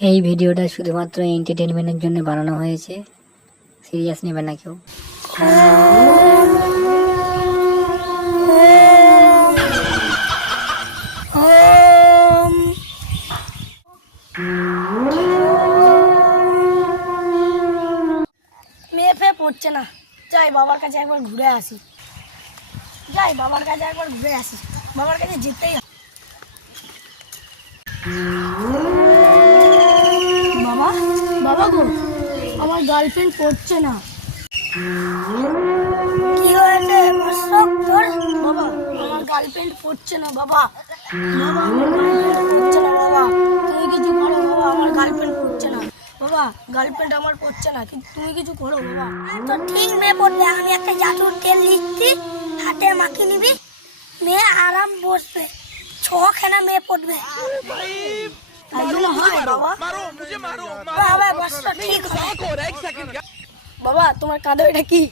এই ভিডিওটা শুধুমাত্র এন্টারটেনমেন্টের জন্য বানানো হয়েছে, সিরিয়াস নেবে না কেউ। মেয়ে ফেয়ে পড়ছে না, যাই বাবার কাছে একবার ঘুরে আসি। বাবার কাছে যেতেই হবে। বাবা বাবা গো, আমার গার্লফ্রেন্ড পড়ছে না। কি হয়েছে তোর? বাবা আমার গার্লফ্রেন্ড পড়ছে না। বাবা বাবা আমার গার্লফ্রেন্ড পড়ছে না। বাবা তুমি কিছু করো। বাবা আমার গার্লফ্রেন্ড পড়ছে না। বাবা গার্লফ্রেন্ড আমার পড়ছে না, কিন্তু তুমি কিছু করো। বাবা তো ঠিক মেয়ে পড়বে। আমি একটা জাদুর তেল লিখছি, হাতে মাখিয়ে নিবি, মেয়ে আরাম বসবে। ছখানা মেয়ে পড়বে। বাবা তোমার কাঁদো এটা কি?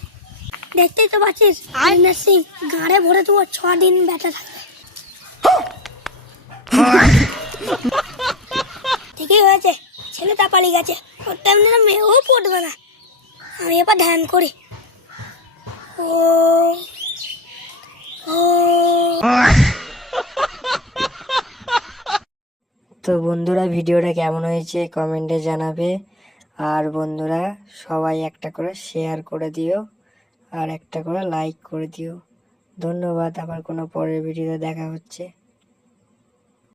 দেখতেই তো পাচ্ছিস, নার্সিং গাড়ে ভরে দেবো, 6 দিন বেঁচে থাকবে। ঠিকই হয়েছে, ছেলেটা পালিয়ে গেছে। পড়তে মেয়েও পড়বে না। আমি এবার ধ্যান করি। ও ও তো বন্ধুরা, ভিডিওটা কেমন হয়েছে কমেন্টে জানাবে। আর বন্ধুরা সবাই একটা করে শেয়ার করে দিও আর একটা করে লাইক করে দিও। ধন্যবাদ। আবার কোনো পরের ভিডিওতে দেখা হচ্ছে।